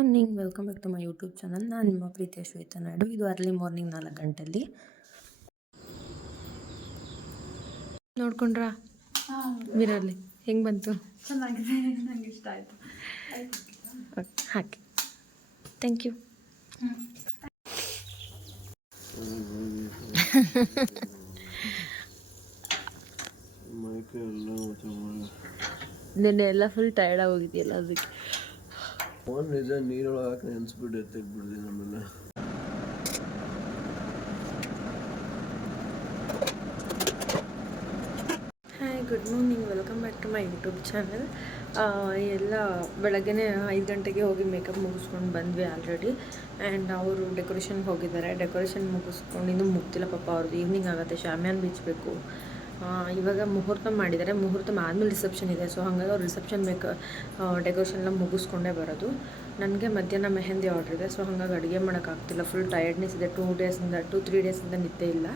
Morning, welcome back to my YouTube channel. ನಾನು ನಿಮ್ಮ ಪ್ರೀತಿಯ ಶ್ವೇತಾ ನಾಯ್ಡು. ಇದು ಅರ್ಲಿ ಮಾರ್ನಿಂಗ್ 4 ಗಂಟೆಯಲ್ಲಿ ನೋಡ್ಕೊಂಡ್ರಾ ಮಿರರ್ಲಿ ಹೆಂಗೆ ಬಂತು? ಚೆನ್ನಾಗಿದೆ, ನನಗೆ ಇಷ್ಟ ಆಯಿತು. ಹಾಕಿ, ಥ್ಯಾಂಕ್ ಯು. ನಿನ್ನೆ ಎಲ್ಲ ಫುಲ್ ಟಯರ್ಡ್ ಆಗೋಗಿದೆಯಲ್ಲ, ಅದಕ್ಕೆ ನಿಜ ನೀರೊಳಗೆ ನೆನೆಸ್ಬಿಟ್ಟು ಎತ್ತಿಟ್ಬಿಡ್ತೀನಿ ನಮ್ಮನ್ನ. Hi, good morning, welcome back to my YouTube channel. ಎಲ್ಲ ಬೆಳಗ್ಗೆ 5 ಗಂಟೆಗೆ ಹೋಗಿ ಮೇಕಪ್ ಮುಗಿಸ್ಕೊಂಡು ಬಂದ್ವಿ ಆಲ್ರೆಡಿ. ಆ್ಯಂಡ್ ಅವರು ಡೆಕೋರೇಷನ್ಗೆ ಹೋಗಿದ್ದಾರೆ. ಡೆಕೋರೇಷನ್ ಮುಗಿಸ್ಕೊಂಡು ಇನ್ನೂ ಮುಗ್ತಿಲ್ಲ ಪಾಪ ಅವ್ರದ್ದು. ಈವ್ನಿಂಗ್ ಆಗುತ್ತೆ, ಶಾಮಿಯಾನ ಬೀಚಬೇಕು. ಇವಾಗ ಮುಹೂರ್ತ ಮಾಡಿದ್ದಾರೆ. ಮುಹೂರ್ತ ಆದಮೇಲೆ ರಿಸೆಪ್ಷನ್ ಇದೆ. ಸೊ ಹಾಗಾಗಿ ಅವ್ರು ರಿಸೆಪ್ಷನ್ ಡೆಕೋರೇಷನ್ ಎಲ್ಲ ಮುಗಿಸ್ಕೊಂಡೇ ಬರೋದು. ನನಗೆ ಮಧ್ಯಾಹ್ನ ಮೆಹಂದಿ ಆರ್ಡ್ರ್ ಇದೆ. ಸೊ ಹಾಗಾಗಿ ಅಡುಗೆ ಮಾಡೋಕ್ಕಾಗ್ತಿಲ್ಲ, ಫುಲ್ ಟಯರ್ಡ್ನೆಸ್ ಇದೆ. 2-3 ಡೇಸಿಂದ ನಿದ್ದೆ ಇಲ್ಲ.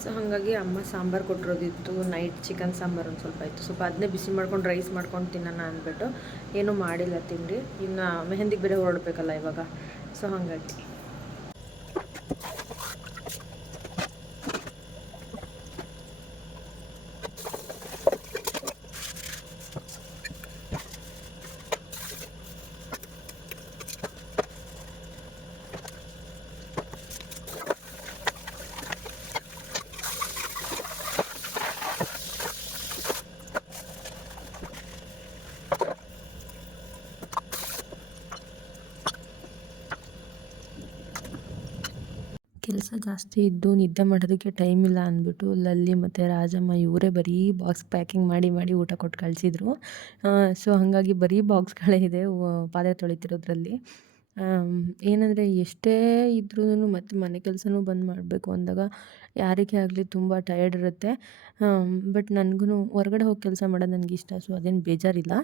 ಸೊ ಹಾಗಾಗಿ ಅಮ್ಮ ಸಾಂಬಾರು ಕೊಟ್ಟಿರೋದಿತ್ತು, ನೈಟ್ ಚಿಕನ್ ಸಾಂಬಾರು ಒಂದು ಸ್ವಲ್ಪ ಇತ್ತು. ಸ್ವಲ್ಪ ಅದನ್ನೇ ಬಿಸಿ ಮಾಡ್ಕೊಂಡು ರೈಸ್ ಮಾಡ್ಕೊಂಡು ತಿನ್ನೋಣ ಅಂದ್ಬಿಟ್ಟು ಏನೂ ಮಾಡಿಲ್ಲ ತಿಂಡಿ. ಇನ್ನು ಮೆಹಂದಿಗೆ ಬೇರೆ ಹೊರಡ್ಬೇಕಲ್ಲ ಇವಾಗ. ಸೊ ಹಾಗಾಗಿ ಕೆಲಸ ಜಾಸ್ತಿ ಇದ್ದು ನಿದ್ದೆ ಮಾಡೋದಕ್ಕೆ ಟೈಮ್ ಇಲ್ಲ ಅಂದ್ಬಿಟ್ಟು ಲಲ್ಲಿ ಮತ್ತು ರಾಜಮ್ಮ ಇವರೇ ಬರೀ ಬಾಕ್ಸ್ ಪ್ಯಾಕಿಂಗ್ ಮಾಡಿ ಊಟ ಕೊಟ್ಟು ಕಳಿಸಿದ್ರು. ಸೊ ಹಾಗಾಗಿ ಬರೀ ಬಾಕ್ಸ್ಗಳೇ ಇದೆ ಪಾತ್ರೆ ತೊಳಿತಿರೋದ್ರಲ್ಲಿ. ಏನಂದರೆ ಎಷ್ಟೇ ಇದ್ರೂ ಮತ್ತು ಮನೆ ಕೆಲಸನೂ ಬಂದು ಮಾಡಬೇಕು ಅಂದಾಗ ಯಾರಿಗೇ ಆಗಲಿ ತುಂಬ ಟಯರ್ಡ್ ಇರುತ್ತೆ. ಬಟ್ ನನಗೂ ಹೊರಗಡೆ ಹೋಗಿ ಕೆಲಸ ಮಾಡೋದು ನನಗೆ ಇಷ್ಟ. ಸೊ ಅದೇನು ಬೇಜಾರಿಲ್ಲ.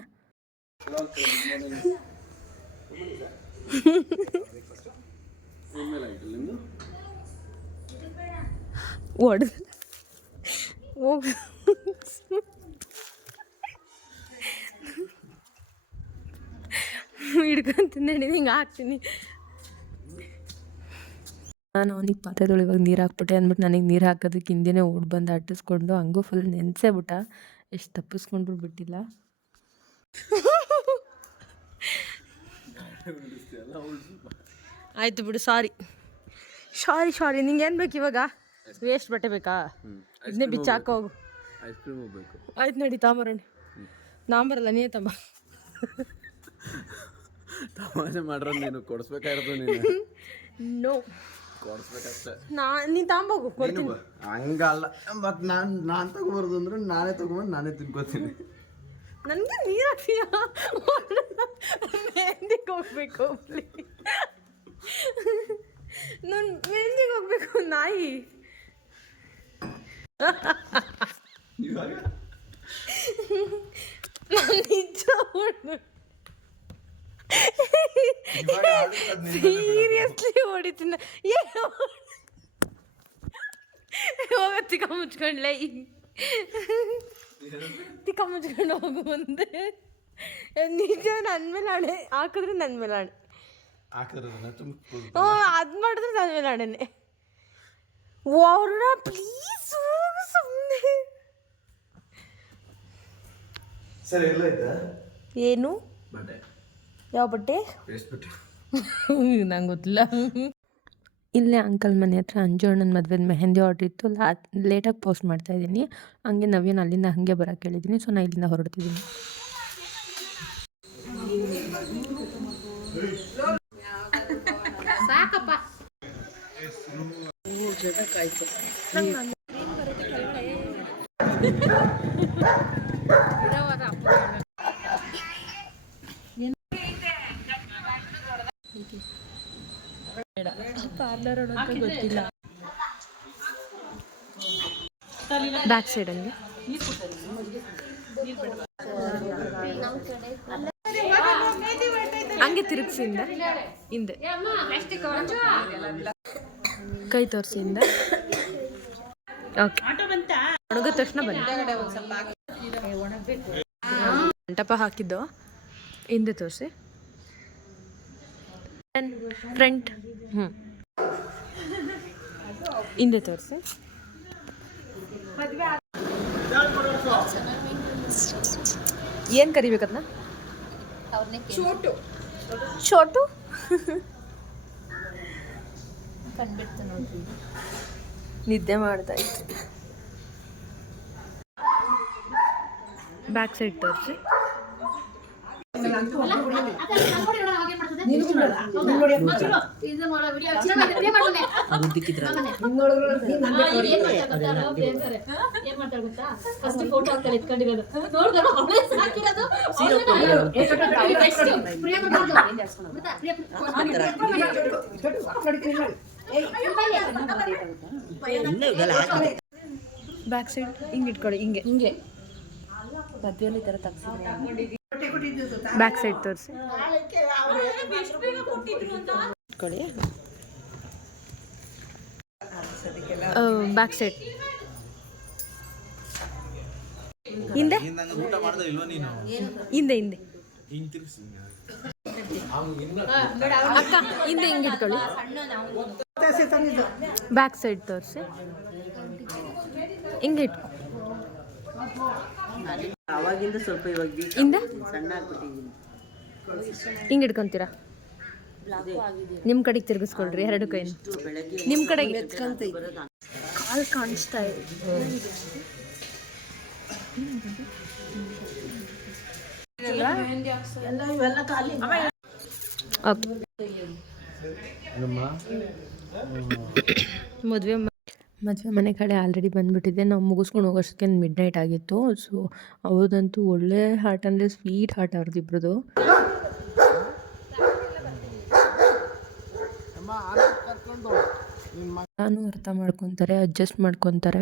ಹೊಡೆದು ಹೋಗಿ ಹಿಡ್ಕೊಂತೀನಿ, ಹಿಂಗೆ ಹಾಕ್ತೀನಿ. ನಾನು ಅವನಿಗೆ ಪಾತ್ರೆ ತೊಳಿವಾಗ ನೀರು ಹಾಕ್ಬಿಟ್ಟೆ ಅಂದ್ಬಿಟ್ಟು ನನಗೆ ನೀರು ಹಾಕೋದಕ್ಕೆ ಹಿಂದೆನೇ ಓಡಿ ಬಂದು ಅಟ್ಟಿಸ್ಕೊಂಡು ಹಂಗೂ ಫುಲ್ ನೆನೆಸೇ ಬಿಟ್ಟ. ಎಷ್ಟು ತಪ್ಪಿಸ್ಕೊಂಡ್ರು ಬಿಟ್ಟಿಲ್ಲ. ಆಯಿತು ಬಿಡು, ಸಾರಿ. ನಿಂಗೆ ಏನು ಬೇಕು ಇವಾಗ? ವೇಸ್ಟ್ ಬಟ್ಟೆ ಬೇಕಾ? ಇದನ್ನೇ ಬಿಚ್ಚಾಕ ಹೋಗು. ಐಸ್ ಕ್ರೀಮ್ ಹೋಗ್ಬೇಕು. ಆಯ್ತು ನಡಿ, ತಾಂಬರೋಣ. ಬರಲ್ಲ, ನೀನೇ ತಂಬ. ತಮಾಷೆ ಮಾಡ್ರ, ನೀನು ಕೊಡಿಸ್ಬೇಕಾಗಿರೋದು. ನೀನು ನೋ ಕೊಡಿಸ್ಬೇಕಷ್ಟೆ. ನೀನು ತಾಂಬೋಗು, ಕೊಡ್ತೀನಿ. ಹಂಗಲ್ಲ, ಮತ್ತು ನಾನು ತಗೋಬಾರ್ದು ಅಂದ್ರೆ ನಾನೇ ತಗೊಂಡು ನಾನೇ ತಿನ್ಕೋತೀನಿ. ನನಗೆ ನೀರು ಹಾಕ್ತೀಯ? ಮೆಹಂದಿಗೆ ಹೋಗ್ಬೇಕು, ನಾನು ಮೆಹಂದಿಗೆ ಹೋಗ್ಬೇಕು. ನಾಯಿ ನಿಜ ಸೀರಿಯಸ್ಲಿ ಹೊಡಿತೀನಿ. ಹೋಗ ತಿಕ್ಕ ಮುಚ್ಕೊಂಡ್ಲೆ, ತಿಕ್ಕ ಮುಚ್ಕೊಂಡು ಹೋಗು ಮುಂದೆ. ನಿಜ, ನನ್ನ ಮೇಲೆ ಆಣೆ. ಹಾಕಿದ್ರೆ ನನ್ನ ಮೇಲೆ ಆಣೆ. ಅದು ಮಾಡಿದ್ರೆ ನನ್ನ ಮೇಲೆ ಆಣೆನೆ. ಅವ್ರ ಪ್ಲೀಸ್ ಸುಮ್ಮನೆ. ಸರಿ, ಎಲ್ಲ ಆಯ್ತಾ? ಏನು? ಬಟ್ಟೆ ಯಾವ ಬಟ್ಟೆ? ನಂಗೆ ಗೊತ್ತಿಲ್ಲ. ಇಲ್ಲೇ ಅಂಕಲ್ ಮನೆ ಹತ್ರ ಅಂಜು ಅಣ್ಣನ ಮದುವೆದ ಮೆಹಂದಿ ಆರ್ಡ್ರ್ ಇತ್ತು. ಲೇಟಾಗಿ ಪೋಸ್ಟ್ ಮಾಡ್ತಾಯಿದ್ದೀನಿ. ಹಂಗೆ ನವ್ಯನ ಅಲ್ಲಿಂದ ಹಾಗೆ ಬರೋಕ್ಕೆ ಹೇಳಿದ್ದೀನಿ. ಸೊ ನಾನು ಇಲ್ಲಿಂದ ಹೊರಡ್ತಿದ್ದೀನಿ. ಸಾಕಪ್ಪ, ಜಗಕ್ಕಾಯ್ತು. ಪಾರ್ಲರ್ ಅಂತ ಗೊತ್ತಿಲ್ಲ. ಬ್ಯಾಕ್ ಸೈಡ್ ಹಂಗೆ ಹಂಗೆ ತಿರುಗಿಸಿಂದ ಹಿಂದೆ ಕೈ ತೋರಿಸಿಂದ. ಓಕೆ, ಒಣಗಿದ ತಕ್ಷಣ ಬನ್ನಿ. ಮಂಟಪ ಹಾಕಿದ್ದು ಹಿಂದೆ ತೋರಿಸಿ. ಫ್ರಂಟ್ ಹಿಂದೆ ತೋರಿಸಿ. ಏನು ಕರಿಬೇಕದನ್ನ? ಚೋಟು ಕಂಡ್ಬಿಡ್ತು ನೋಡ್ರಿ. ನಿದ್ದೆ ಮಾಡ್ತಾ ಇತ್ತು. ಬ್ಯಾಕ್ ಸೈಡ್ ತೋರಿಸಿ. ಬ್ಯಾಕ್ ಸೈಡ್ ಹಿಂಗೆ ಇಟ್ಕೊಳ್ಳಿ, ಹಿಂಗೆ ಹಿಂಗೆ ಮದುವೆಯಲ್ಲಿ ಈ ಥರ ತಗ್ಸಿದ್ರೆ. ಬ್ಯಾಕ್ ಸೈಡ್ ತೋರಿಸಿ. ಇಟ್ಕೊಳ್ಳಿ. ಬ್ಯಾಕ್ ಸೈಡ್ ಹಿಂದೆ ಹಿಂದೆ ಹಿಂದೆ ಅಕ್ಕ ಹಿಂದೆ ಹಿಂಗೆ ಇಟ್ಕೊಳ್ಳಿ. ಬ್ಯಾಕ್ ಸೈಡ್ ತೋರಿಸಿ. ಹಿಂಗೆ ಇಟ್ಕೊ. ಅವಾಗಿಂದ ಸ್ವಲ್ಪ ಇವಾಗ ಹಿಂದೆ ಸಣ್ಣ ಆಗ್ಬಿಟ್ಟಿದ್ದೀನಿ. ಹಿಂಗೆ ಇಟ್ಕೊಂತೀರಾ? ನಿಮ್ಮ ಕಡೆಗೆ ತಿರ್ಗಿಸ್ಕೊಳ್ರಿ ಎರಡು ಕೈನ. ನಿಮ್ಮ ಕಡೆಗೆ ಕಾಲು ಕಾಣಿಸ್ತಾ ಇದೆ. ಓಕೆ. ಮದುವೆ ಮನೆ ಕಡೆ ಆಲ್ರೆಡಿ ಬಂದುಬಿಟ್ಟಿದ್ದೆ. ನಾವು ಮುಗಿಸ್ಕೊಂಡು ಹೋಗೋಷ್ಟಕ್ಕೆ ಮಿಡ್ ನೈಟ್ ಆಗಿತ್ತು. ಸೊ ಅವ್ರದಂತೂ ಒಳ್ಳೆ ಹಾರ್ಟ್ ಅಂದರೆ ಸ್ವೀಟ್ ಹಾರ್ಟ್ ಅವ್ರದ್ದಿಬ್ರದ್ದು. ನಾನು ಅರ್ಥ ಮಾಡ್ಕೊತಾರೆ, ಅಡ್ಜಸ್ಟ್ ಮಾಡ್ಕೊತಾರೆ.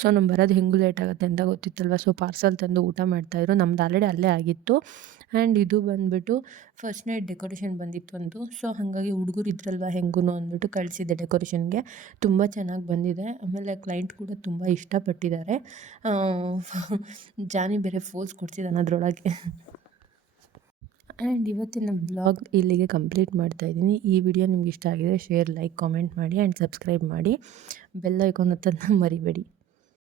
ಸೊ ನಮ್ಮ ಬರೋದು ಹೆಂಗೂ ಲೇಟ್ ಆಗುತ್ತೆ ಅಂತ ಗೊತ್ತಿತ್ತಲ್ವ. ಸೊ ಪಾರ್ಸಲ್ ತಂದು ಊಟ ಮಾಡ್ತಾಯಿದ್ರು. ನಮ್ದು ಆಲ್ರೆಡಿ ಅಲ್ಲೇ ಆಗಿತ್ತು. ಆ್ಯಂಡ್ ಇದು ಬಂದುಬಿಟ್ಟು ಫಸ್ಟ್ ನೈಟ್ ಡೆಕೋರೇಷನ್ ಬಂದಿತ್ತು ಒಂದು. ಸೊ ಹಾಗಾಗಿ ಹುಡುಗರು ಇದ್ರಲ್ವ ಹೆಂಗೂ ಅಂದ್ಬಿಟ್ಟು ಕಳಿಸಿದ್ದೆ ಡೆಕೋರೇಷನ್ಗೆ. ತುಂಬ ಚೆನ್ನಾಗಿ ಬಂದಿದೆ. ಆಮೇಲೆ ಕ್ಲೈಂಟ್ ಕೂಡ ತುಂಬ ಇಷ್ಟಪಟ್ಟಿದ್ದಾರೆ. ಜಾನಿ ಬೇರೆ ಫೋರ್ಸ್ ಕೊಡ್ಸಿದ್ದಾನೆ ಅದರೊಳಗೆ. ಆ್ಯಂಡ್ ಇವತ್ತಿನ ಬ್ಲಾಗ್ ಇಲ್ಲಿಗೆ ಕಂಪ್ಲೀಟ್ ಮಾಡ್ತಾಯಿದ್ದೀನಿ. ಈ ವಿಡಿಯೋ ನಿಮ್ಗೆ ಇಷ್ಟ ಆಗಿದರೆ ಶೇರ್, ಲೈಕ್, ಕಾಮೆಂಟ್ ಮಾಡಿ ಆ್ಯಂಡ್ ಸಬ್ಸ್ಕ್ರೈಬ್ ಮಾಡಿ. ಬೆಲ್ ಐಕಾನ್ ಒತ್ತೋದನ್ನ ಮರಿಬೇಡಿ.